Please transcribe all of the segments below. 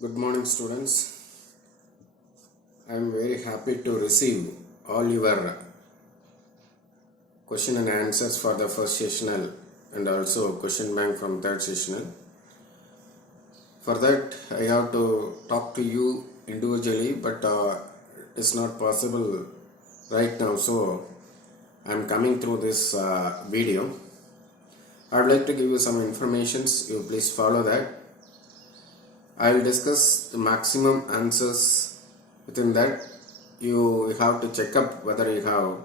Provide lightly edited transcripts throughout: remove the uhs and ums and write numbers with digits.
Good morning, students. I am very happy to receive all your question and answers for the first sessional and also question bank from third sessional. For that, I have to talk to you individually, but it's not possible right now. So, I am coming through this video. I would like to give you some informations. You please follow that. I will discuss the maximum answers within that. You have to check up whether you have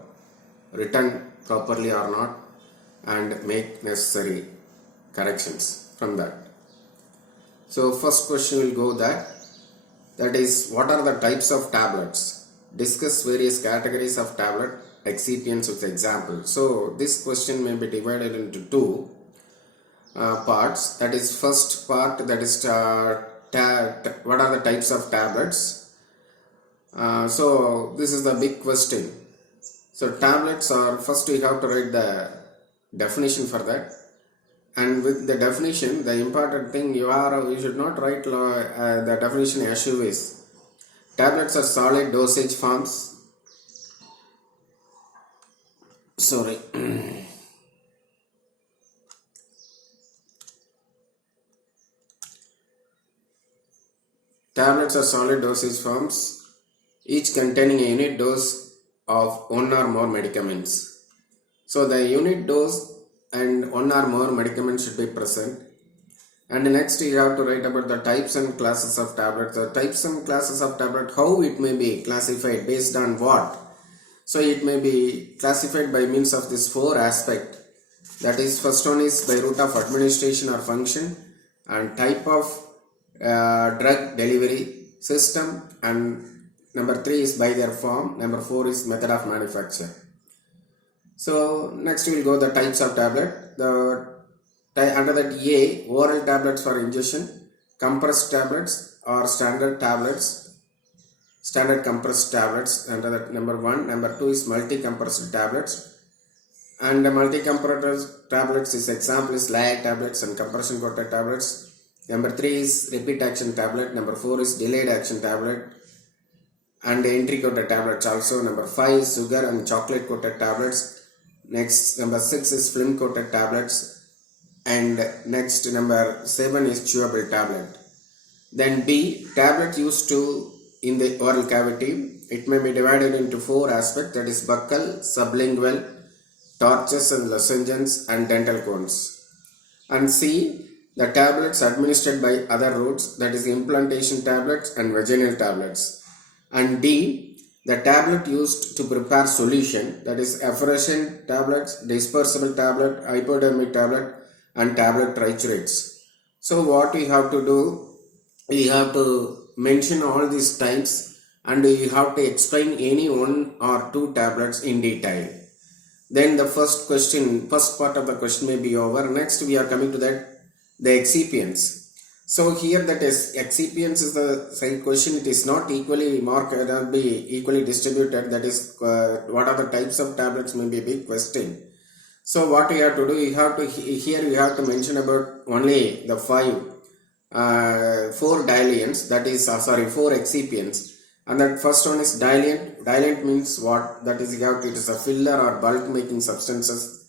written properly or not and make necessary corrections from that. So first question will go that is, what are the types of tablets? Discuss various categories of tablet excipients with example. So this question may be divided into two parts. That is, first part, that is what are the types of tablets. So this is the big question. So tablets are, first we have to write the definition for that, and with the definition, the important thing you should not write the definition as you wish. Tablets are solid dosage forms. Sorry. Tablets are solid dosage forms, each containing a unit dose of one or more medicaments. So the unit dose and one or more medicaments should be present. And next you have to write about the types and classes of tablets. The types and classes of tablet, how it may be classified, based on what. So it may be classified by means of this four aspect. That is, first one is by route of administration or function, and type of drug delivery system, and number 3 is by their form, number 4 is method of manufacture. So next we will go the types of tablet. Under that A, oral tablets for ingestion, compressed tablets or standard tablets, standard compressed tablets under that number 1. Number 2 is multi-compressed tablets, and the multi-compressed tablets is example is LAG tablets and compression coated tablets. Number 3 is repeat action tablet. Number 4 is delayed action tablet and entry coated tablets also. Number 5 is sugar and chocolate coated tablets. Next, number 6 is film coated tablets, and next number 7 is chewable tablet. Then B, tablet used in the oral cavity. It may be divided into 4 aspects, that is buccal, sublingual, torches and lozenges, and dental cones. And C, the tablets administered by other routes, that is implantation tablets and vaginal tablets. And D, the tablet used to prepare solution, that is effervescent tablets, dispersible tablet, hypodermic tablet, and tablet triturates. So what we have to do, we have to mention all these types and we have to explain any one or two tablets in detail. Then the first part of the question may be over. Next we are coming to that, the excipients. So here that is excipients is the same question. It is not equally marked, it will be equally distributed. That is what are the types of tablets may be a big question. So what we have to do, we have to mention about only the 4 diluents, that is 4 excipients. And that first one is diluent. Diluent means what? That is, it is a filler or bulk making substances.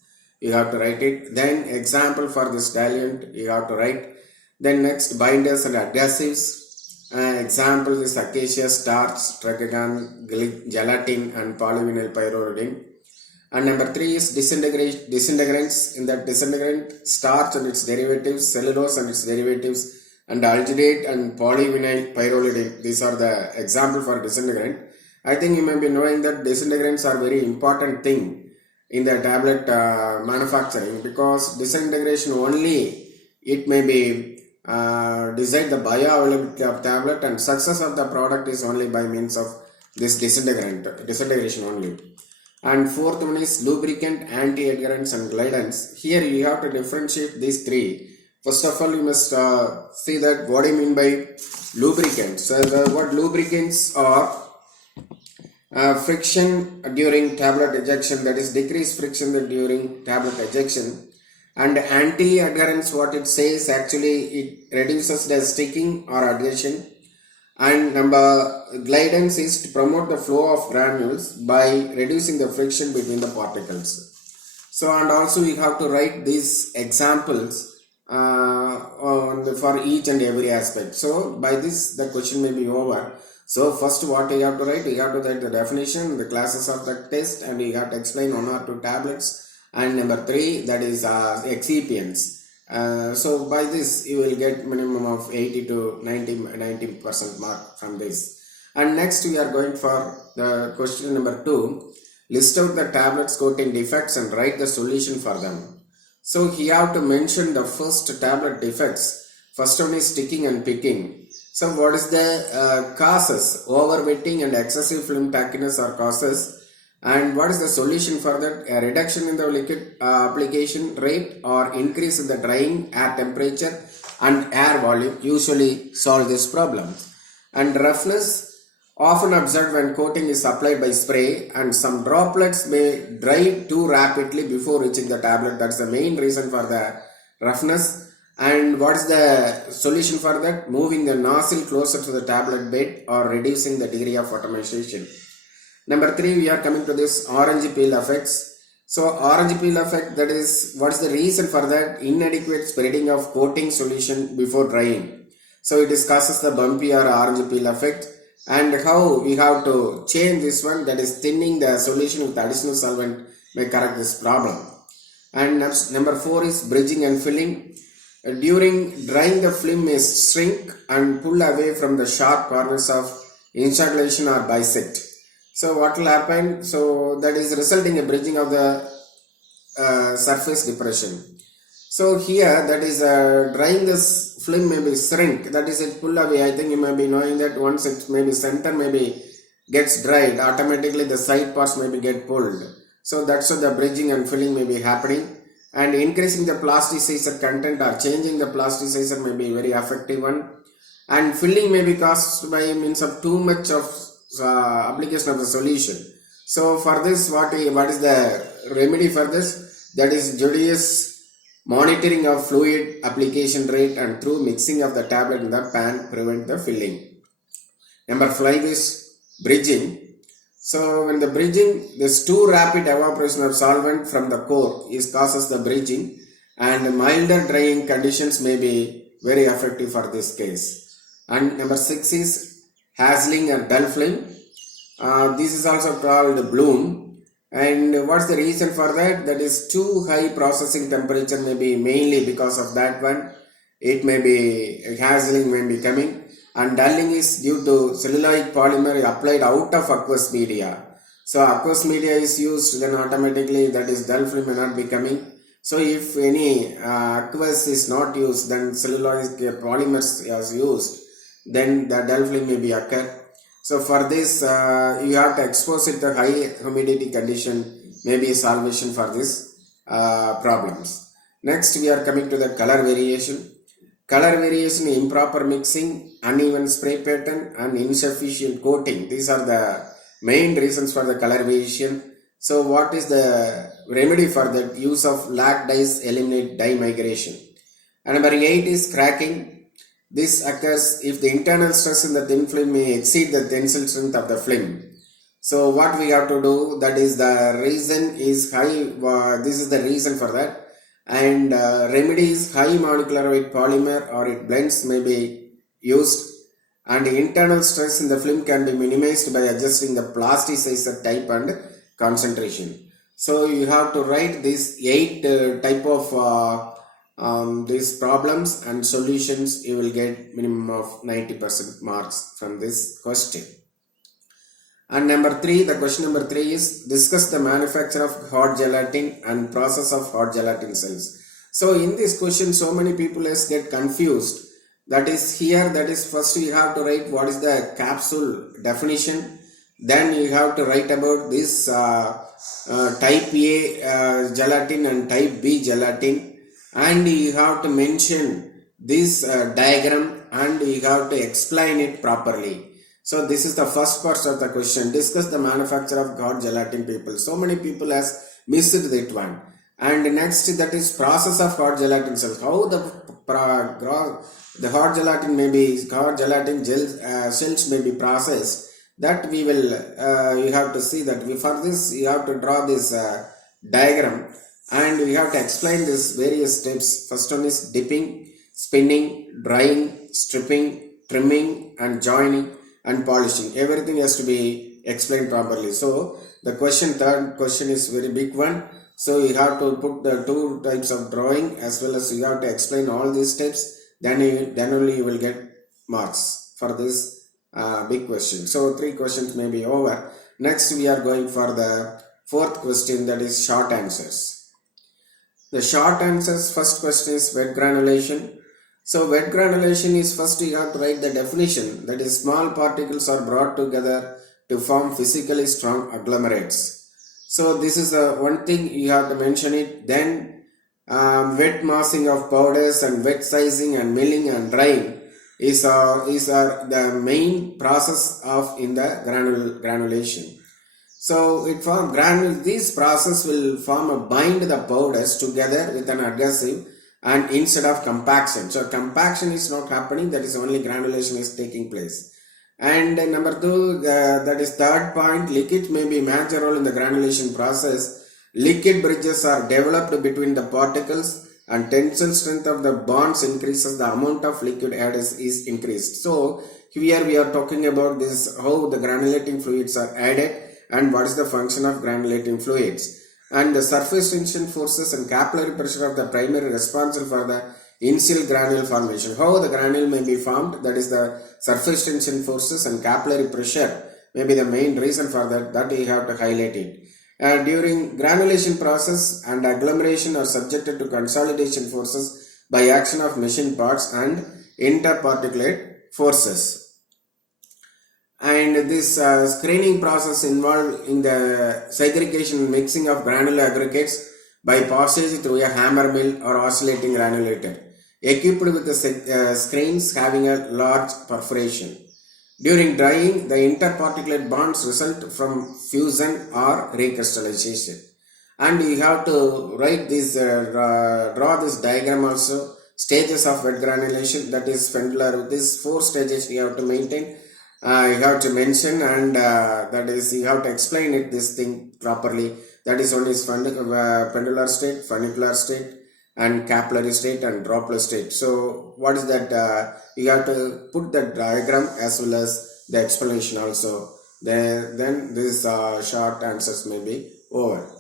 You have to write it. Then example for this diluent you have to write. Then next, binders and adhesives. Example is acacia starch, tragacan, gelatin, and polyvinyl pyridine. And number 3 is disintegrants. In that disintegrant, starch and its derivatives, cellulose and its derivatives, and algidate and polyvinyl pyridine. These are the example for disintegrant. I think you may be knowing that disintegrants are very important thing in the tablet manufacturing, because disintegration only it may be decide the bioavailability of tablet, and success of the product is only by means of this disintegration only. And fourth one is lubricant, anti-adherents, and glidants. Here you have to differentiate these 3. First of all, you must see that what I mean by lubricants. What lubricants are? Friction during tablet ejection, that is decreased friction during tablet ejection, And anti-adherence, what it says, actually it reduces the sticking or adhesion. And number glidance is to promote the flow of granules by reducing the friction between the particles. So, and also we have to write these examples for each and every aspect. So by this the question may be over. So first what we have to write, we have to write the definition, the classes of the test, and we have to explain 1 or 2 tablets, and number 3, that is excipients. So by this you will get minimum of 80 to 90% mark from this. And next we are going for the question number 2. List out the tablets coating defects and write the solution for them. So here have to mention the first tablet defects. First one is sticking and picking. So what is the causes? Overwetting and excessive film tackiness are causes. And what is the solution for that? A reduction in the liquid application rate or increase in the drying air temperature and air volume usually solve this problem. And roughness, often observed when coating is applied by spray, and some droplets may dry too rapidly before reaching the tablet. That's the main reason for the roughness. And what is the solution for that? Moving the nozzle closer to the tablet bed or reducing the degree of atomization. Number 3, we are coming to this orange peel effects. So orange peel effect, that is, what is the reason for that? Inadequate spreading of coating solution before drying. So it causes the bumpy or orange peel effect. And how we have to change this one, that is thinning the solution with additional solvent may correct this problem. And number 4 is bridging and filling. During drying, the film may shrink and pull away from the sharp corners of installation or bisect. So what will happen? So that is resulting in bridging of the surface depression. So here, that is drying this film may be shrink, that is it pull away. I think you may be knowing that once it maybe center maybe gets dried, automatically the side parts maybe get pulled. So that's how the bridging and filling may be happening. And increasing the plasticizer content or changing the plasticizer may be very effective one. And filling may be caused by means of too much of application of the solution. So for this, what is the remedy for this? That is judicious monitoring of fluid application rate and through mixing of the tablet in the pan prevent the filling. Number 5 is bridging. So when the bridging, this too rapid evaporation of solvent from the core causes the bridging, and milder drying conditions may be very effective for this case. And number 6 is hazeling or dull film. This is also called bloom. And what's the reason for that? That is too high processing temperature may be mainly because of that one. It may be hazeling may be coming. And dulling is due to celluloid polymer applied out of aqueous media. So aqueous media is used, then automatically that is dull film may not be coming. So if any aqueous is not used, then celluloid polymers is used, then the dull film may be occur. So for this, you have to expose it to high humidity condition, maybe a solution for this problems. Next, we are coming to the color variation. Color variation, improper mixing, uneven spray pattern, and insufficient coating. These are the main reasons for the color variation. So what is the remedy for the use of lac dyes? Eliminate dye migration. And number 8 is cracking. This occurs if the internal stress in the thin film may exceed the tensile strength of the film. So what we have to do, that is the reason is high, this is the reason for that. And remedy is high molecular weight polymer or it blends may be used. And the internal stress in the film can be minimized by adjusting the plasticizer type and concentration. So you have to write these 8 type of these problems and solutions. You will get minimum of 90% marks from this question. And number 3, the question number 3 is discuss the manufacture of hot gelatin and process of hot gelatin cells. So in this question, so many people get confused. That is here, that is first you have to write what is the capsule definition. Then you have to write about this type A gelatin and type B gelatin. And you have to mention this diagram and you have to explain it properly. So this is the first part of the question. Discuss the manufacture of hot gelatin people. So many people has missed that one. And next, that is process of hard gelatin cells. How the hard gelatin cells may be processed. That we will you have to see that for this you have to draw this diagram, and we have to explain this various steps. First one is dipping, spinning, drying, stripping, trimming, and joining and polishing. Everything has to be explained properly. So the third question is very big one. So you have to put the two types of drawing as well as you have to explain all these steps. Then only you will get marks for this big question. So 3 questions may be over. Next we are going for the 4th question, that is short answers. The short answers, first question is wet granulation. So wet granulation is, first you have to write the definition, that is small particles are brought together to form physically strong agglomerates. So this is the one thing you have to mention it. Then wet massing of powders and wet sizing and milling and drying is the main process of in the granulation. So it form this process will form a bind the powders together with an adhesive and instead of compaction. So compaction is not happening, that is only granulation is taking place. And number 2, that is third point, liquids may be major role in the granulation process. Liquid bridges are developed between the particles and tensile strength of the bonds increases, the amount of liquid added is increased. So here we are talking about this, how the granulating fluids are added and what is the function of granulating fluids. And the surface tension forces and capillary pressure of the primary responsible for the initial granule formation. How the granule may be formed, that is the surface tension forces and capillary pressure may be the main reason for that you have to highlight it. During granulation process and agglomeration are subjected to consolidation forces by action of machine parts and interparticulate forces. And this screening process involved in the segregation and mixing of granular aggregates by passage through a hammer mill or oscillating granulator, equipped with the screens having a large perforation. During drying, the interparticulate bonds result from fusion or recrystallization. And you have to write this, draw this diagram also, stages of wet granulation, that is pendular. These 4 stages you have to maintain. You have to mention, and that is you have to explain it this thing properly. That is one is pendular state, funicular state, and capillary state and droplet state. So what is that? You have to put the diagram as well as the explanation also. Then this short answers may be over.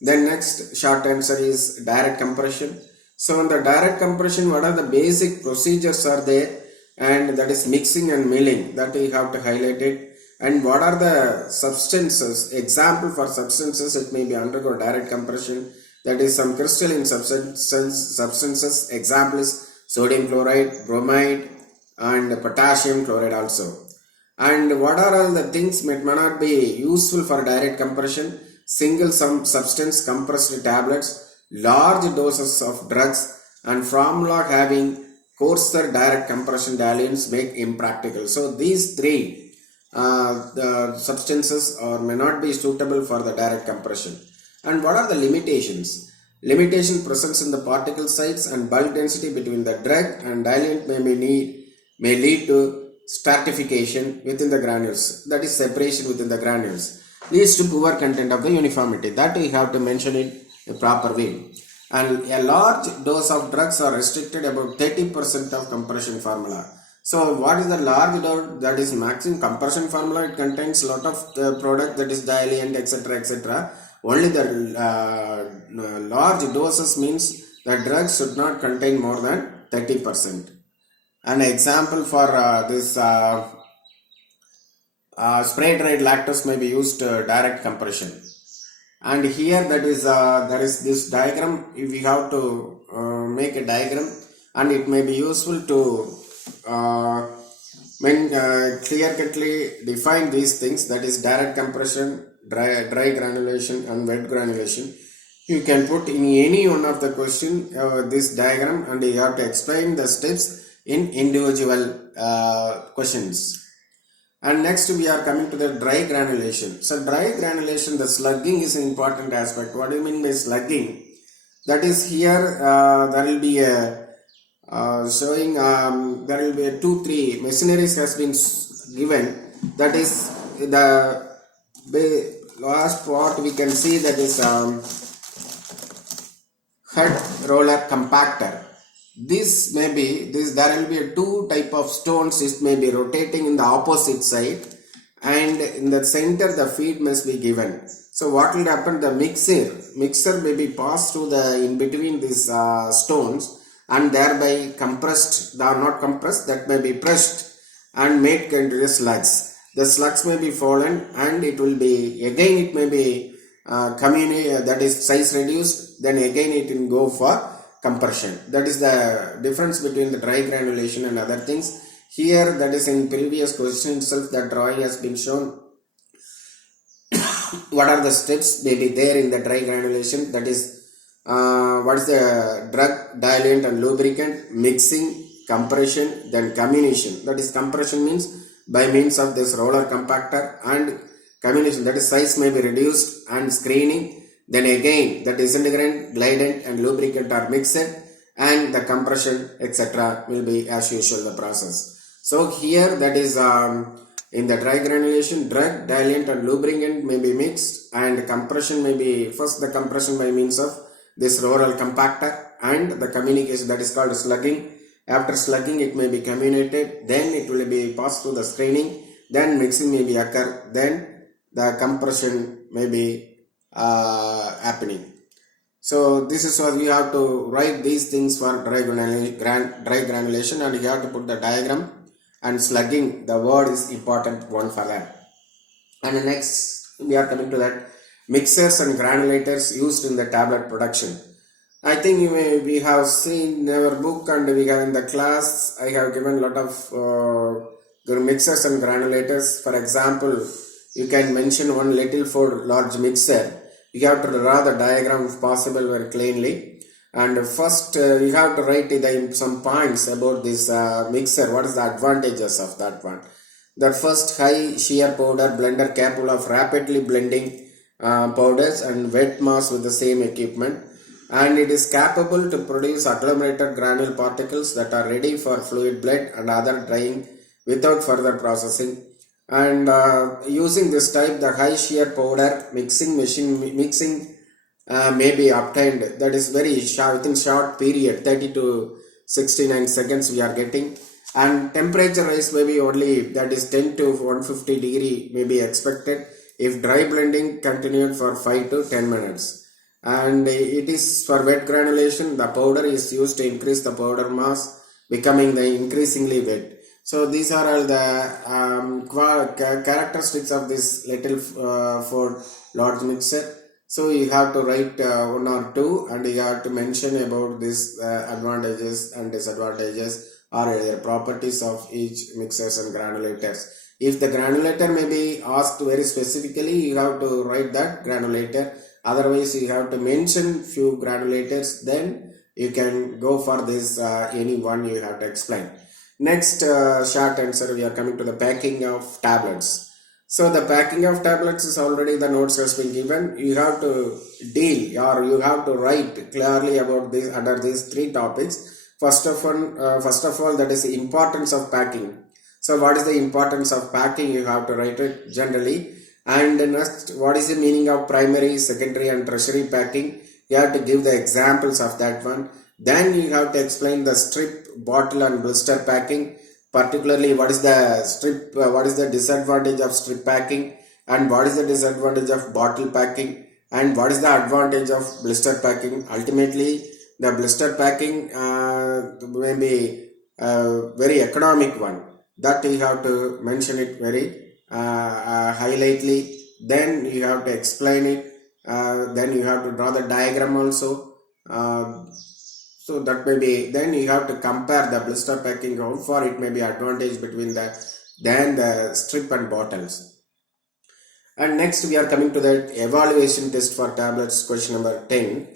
Then next short answer is direct compression. So in the direct compression, what are the basic procedures are there? And that is mixing and milling, that we have to highlight it. And what are the substances? Example for substances, it may be undergo direct compression. That is some crystalline substances. Example is sodium chloride, bromide, and potassium chloride also. And what are all the things that may not be useful for direct compression? Single substance compressed tablets, large doses of drugs, and formula having coarser direct compression diluents make impractical. So these 3 the substances may not be suitable for the direct compression. And what are the limitations? Limitation presence in the particle size and bulk density between the drug and diluent may lead to stratification within the granules, that is separation within the granules, leads to poor content of the uniformity. That we have to mention it in a proper way. And a large dose of drugs are restricted about 30% of compression formula. So what is the large dose? That is maximum compression formula. It contains lot of product, that is diluent, etc., etc. Only the large doses means the drugs should not contain more than 30%. An example for this spray dried lactose may be used direct compression. And here that is there is this diagram. If we have to make a diagram, and it may be useful to clear-cutly define these things, that is direct compression, dry granulation, and wet granulation. You can put in any one of the question this diagram, and you have to explain the steps in individual questions. And next we are coming to the dry granulation. So dry granulation, the slugging is an important aspect. What do you mean by slugging? That is here there will be a showing there will be 2-3 machineries has been given. That is the last part we can see, that is head roller compactor. This may be there will be two type of stones. It may be rotating in the opposite side, and in the center the feed must be given. So what will happen, the mixer may be passed through the in between these stones, and thereby compressed, they are not compressed, that may be pressed and made into the slugs. The slugs may be fallen, and it will be again, it may be that is size reduced, then again it will go for compression. That is the difference between the dry granulation and other things. Here, that is in previous question itself, the drawing has been shown. What are the steps may be there in the dry granulation? That is what is the drug, diluent and lubricant, mixing, compression, then comminution. That is, compression means by means of this roller compactor, and comminution, that is size may be reduced, and screening. Then again the disintegrant, glidant and lubricant are mixed, and the compression etc. will be as usual the process. So here, that is in the dry granulation, drug, diluent and lubricant may be mixed, and compression may be, first the compression by means of this roller compactor, and the communication, that is called slugging. After slugging, it may be comminuted, then it will be passed through the screening, then mixing may be occur, then the compression may be happening. So this is what we have to write these things for dry granulation, and you have to put the diagram, and slugging, the word is important one for that. And next we are coming to that, mixers and granulators used in the tablet production. I think we have seen in our book, and we have in the class, I have given a lot of mixers and granulators. For example, you can mention one little for large mixer. You have to draw the diagram if possible very cleanly. And first you have to write some points about this mixer. What is the advantages of that one? The first, high shear powder blender capable of rapidly blending powders and wet mass with the same equipment, and it is capable to produce agglomerated granule particles that are ready for fluid blend and other drying without further processing. And using this type, the high shear powder mixing may be obtained, that is very short, within short period, 30 to 69 seconds we are getting, and temperature rise may be only, that is 10 to 150 degree may be expected if dry blending continued for 5 to 10 minutes. And it is for wet granulation, the powder is used to increase the powder mass, becoming the increasingly wet. So these are all the characteristics of this little for large mixer. So you have to write one or two, and you have to mention about this advantages and disadvantages, or the properties of each mixers and granulators. If the granulator may be asked very specifically, you have to write that granulator. Otherwise, you have to mention few granulators, then you can go for this any one you have to explain. Next short answer, we are coming to the packing of tablets. So the packing of tablets is already, the notes has been given. You have to deal, or you have to write clearly about this under these three topics. First of all, that is the importance of packing. So what is the importance of packing? You have to write it generally. And next, what is the meaning of primary, secondary and tertiary packing? You have to give the examples of that one. Then you have to explain the strip, bottle and blister packing. Particularly, what is the strip, what is the disadvantage of strip packing, and what is the disadvantage of bottle packing, and what is the advantage of blister packing. Ultimately, the blister packing may be very economic one. That you have to mention it very highlightly. Then you have to explain it. Then you have to draw the diagram also. So that may be, then you have to compare the blister packing, how far it may be advantage between the strip and bottles. And next we are coming to the evaluation test for tablets, question number 10.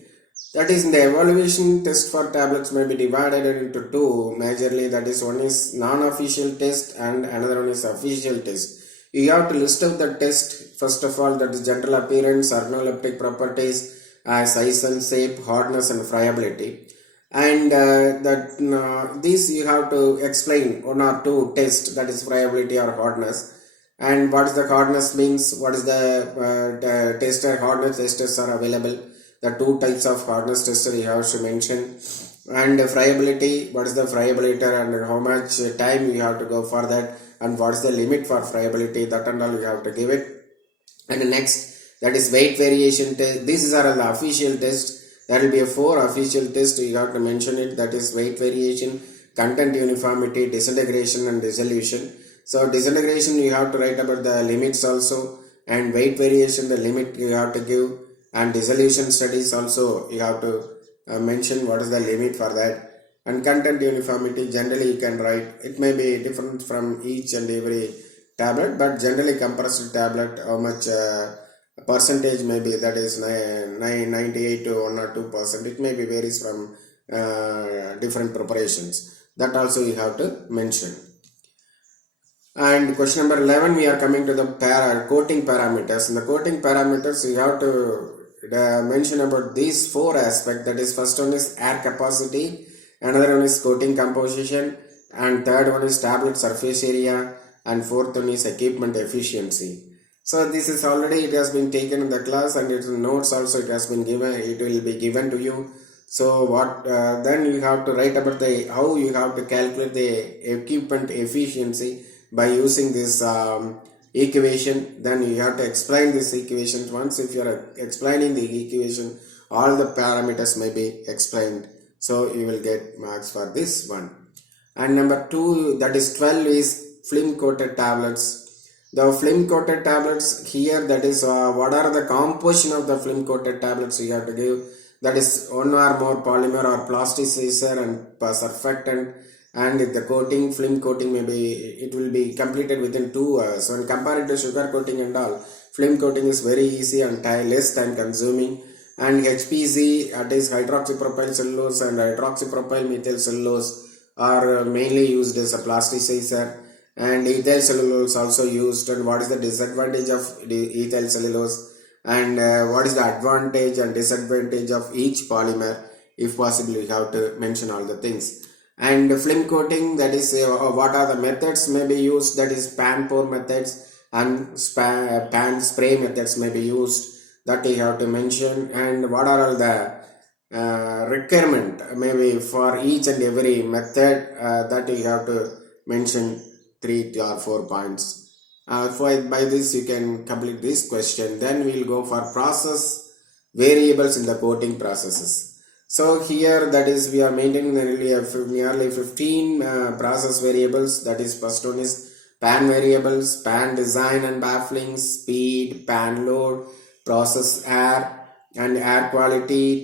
That is, in the evaluation test for tablets may be divided into two majorly, that is, one is non-official test and another one is official test. You have to list out the test. First of all, that is general appearance, organoleptic properties, size and shape, hardness and friability. And these you have to explain one or two tests, that is friability or hardness. And what is the hardness means, what is the tester, hardness testers are available, the two types of hardness tester you have to mention. And friability, what is the friability and how much time you have to go for that, and what is the limit for friability, that and all you have to give it. And next, that is weight variation test. These are the official test. There will be a 4 official test, you have to mention it, that is weight variation, content uniformity, disintegration and dissolution. So disintegration you have to write about the limits also, and weight variation the limit you have to give, and dissolution studies also you have to mention what is the limit for that. And content uniformity, generally you can write, it may be different from each and every tablet, but generally compressed tablet, how much percentage may be, that is 98 to 1 or 2%, it may be varies from different preparations, that also you have to mention. And question number 11, we are coming to the coating parameters. In the coating parameters, you have to mention about these 4 aspects. That is, first one is air capacity, another one is coating composition, and third one is tablet surface area, and fourth one is equipment efficiency. So this is already, it has been taken in the class, and its notes also it has been given, it will be given to you. So what then you have to write about the how you have to calculate the equipment efficiency by using this equation. Then you have to explain this equation. Once if you are explaining the equation, all the parameters may be explained, so you will get marks for this one. And number 2, that is 12, is film coated tablets. The film coated tablets here, that is what are the composition of the film coated tablets you have to give, that is 1 or more polymer or plasticizer and surfactant. And the coating, film coating, maybe it will be completed within 2 hours. When compared to sugar coating and all, film coating is very easy and less time consuming. And HPC, that is hydroxypropyl cellulose and hydroxypropyl methyl cellulose, are mainly used as a plasticizer. And ethyl cellulose also used. And what is the disadvantage of ethyl cellulose, and what is the advantage and disadvantage of each polymer, if possible you have to mention all the things. And film coating, that is what are the methods may be used, that is pan pour methods and pan spray methods may be used, that you have to mention. And what are all the requirement maybe for each and every method, that you have to mention 3 or 4 points. By this you can complete this question. Then we will go for process variables in the coating processes. So here, that is, we are maintaining nearly 15 process variables. That is, first one is pan variables, pan design and baffling, speed, pan load, process air and air quality,